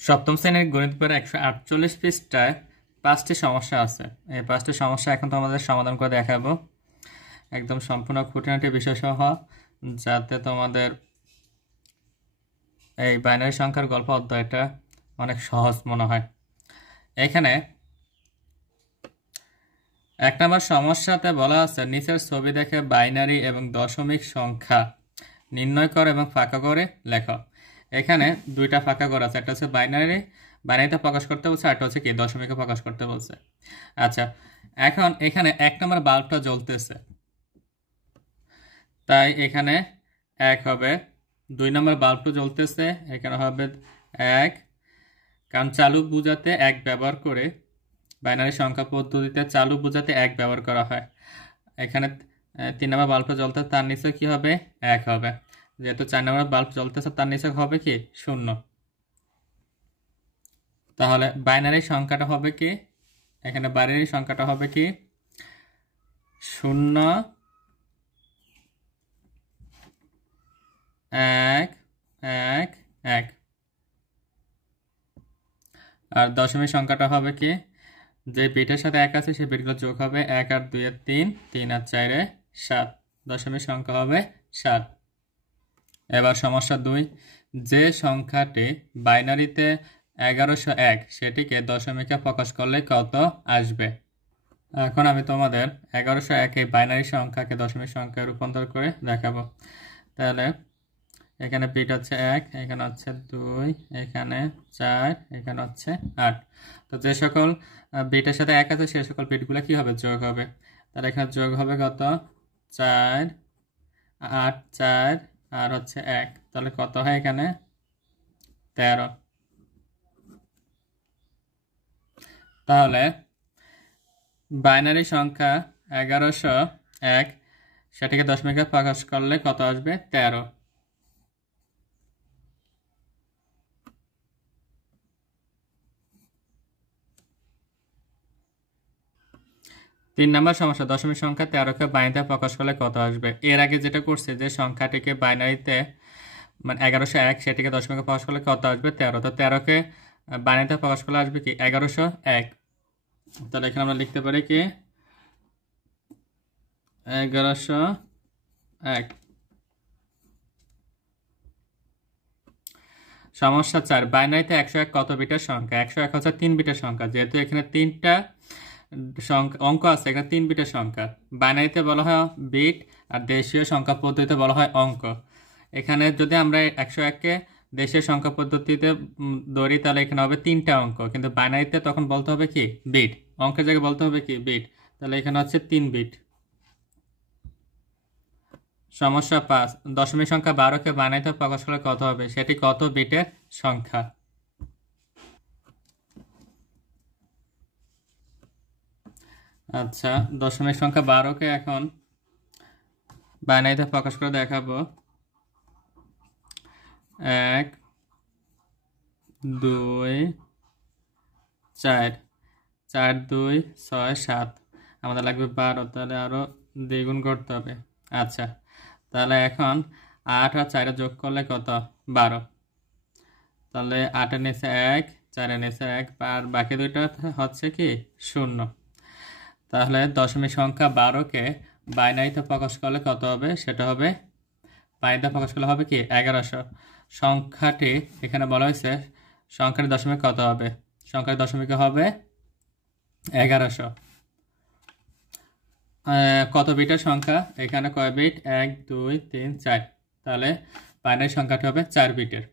সপ্তম শ্রেণীর গণিত বইয়ের 148 পৃষ্ঠায় 5টি সমস্যা আছে। এই 5টি সমস্যা এখন তোমাদের সমাধান করে দেখাবো, একদম সম্পূর্ণ খুঁটিনাটি বিষয় সহ, যাতে তোমাদের এই বাইনারি সংখ্যার গল্প অধ্যায়টা অনেক সহজ মনে হয়। এখানে 1 নম্বর সমস্যাতে বলা আছে নিচের ছবি দেখে বাইনারি এবং দশমিক সংখ্যা নির্ণয় করো এবং ফাঁকা করে লেখো। এখানে দুইটা ফাঁকা ঘর আছে, একটা হচ্ছে বাইনারিতে প্রকাশ করতে বলছে, একটা হচ্ছে কি দশমিকে প্রকাশ করতে বলছে। আচ্ছা, এখন এখানে 1 নম্বর বাল্বটা জ্বলতেছে, তাই এখানে 1 হবে। 2 নম্বর বাল্বটা জ্বলতেছে, এখানে হবে 1, কারণ চালু বোঝাতে 1 ব্যবহার করে, বাইনারি সংখ্যা পদ্ধতিতে চালু বোঝাতে 1 ব্যবহার করা হয়। এখানে 3 নম্বর বাল্বটা জ্বলতে, তার নিচে কি হবে 1 হবে। যেহেতু 4 নম্বর বাল্ব জ্বলতেছে, তার নিচে হবে কি 0। তাহলে বাইনারি সংখ্যাটা হবে কি, এখানে বাইনারি সংখ্যাটা হবে কি 0 1 1 1। আর দশমিক সংখ্যাটা হবে কি, যে বিটের সাথে 1 আছে সেই বিটগুলো যোগ হবে, 1 আর 2 এর 3, 3 আর 4 এর 7। দশমিক সংখ্যা হবে 7। এবার সমস্যা 2, যে সংখ্যাটি বাইনারিতে 1101 সেটিকে দশমিকে প্রকাশ করলে কত আসবে। এখন আমি তোমাদের 1101 এই বাইনারি সংখ্যাকে দশমিক সংখ্যায় রূপান্তর করে দেখাবো। তাহলে এখানে বিট হচ্ছে 1, এখানে হচ্ছে 2, এখানে 4, এখানে হচ্ছে 8। তো যে সকল বিটের সাথে 1 আছে সে সকল বিটগুলো কি হবে, যোগ হবে। তাহলে এখানে যোগ হবে কত, 4 8 4 আর হচ্ছে 1, তাহলে কত হয় এখানে 13। তাহলে বাইনারি সংখ্যা 1101 সেটাকে দশমিকে প্রকাশ করলে কত আসবে 13। 3 নম্বর সমস্যা, দশমিক সংখ্যা 13কে বাইনারিতে প্রকাশ করলে কত আসবে। এর আগে যেটা করছে যে সংখ্যাটিকে বাইনারিতে মানে 1101 সেটিকে দশমিকে প্রকাশ করলে কত আসবে 13। তো 13কে বাইনারিতে প্রকাশ করলে আসবে কি 1101। তাহলে এখানে আমরা লিখতে পারি কি 1101। সমস্যা 4, বাইনারিতে 101 কত বিটের সংখ্যা। 101 হচ্ছে 3 বিটের সংখ্যা, যেহেতু এখানে 3টা অঙ্ক আছে, এখানে 3 বিটের সংখ্যা। বাইনারিতে বলা হয় বিট আর দেশীয় সংখ্যা পদ্ধতিতে বলা হয় অঙ্ক। এখানে যদি আমরা 101কে দেশীয় সংখ্যা পদ্ধতিতে ধরি তাহলে এখানে হবে 3টা অঙ্ক, কিন্তু বাইনারিতে তখন বলতে হবে কি বিট, অঙ্কের জায়গায় বলতে হবে কি বিট। তাহলে এখানে হচ্ছে 3 বিট। সমস্যা 5, দশমিক সংখ্যা 12কে বাইনারিতে প্রকাশ করলে কত হবে, সেটি কত বিটের সংখ্যা। আচ্ছা, দশমিক সংখ্যা 12কে এখন বাইনারিতে প্রকাশ করে দেখাবো। 1 2 4, 4 2 6 7, আমাদের লাগবে 12, তাহলে আরো দ্বিগুণ করতে হবে। আচ্ছা, তাহলে এখন 8 আর 4 যোগ করলে কত 12। তাহলে 8 এর নিচে 1, 4 এর নিচে 1, আর বাকি দুইটা হচ্ছে কি 0। তাহলে দশমিক সংখ্যা 12কে বাইনারিতে প্রকাশ করলে কত হবে, সেটা হবে বাইনারিতে প্রকাশ করলে হবে কি 1100। সংখ্যাটি এখানে বলা হয়েছে সংখ্যার দশমিক কত হবে, সংখ্যার দশমিকে হবে 1100। কত বিটের সংখ্যা, এখানে কয় বিট 1 2 3 4, তাহলে বাইনারি সংখ্যাটি হবে 4 বিটের।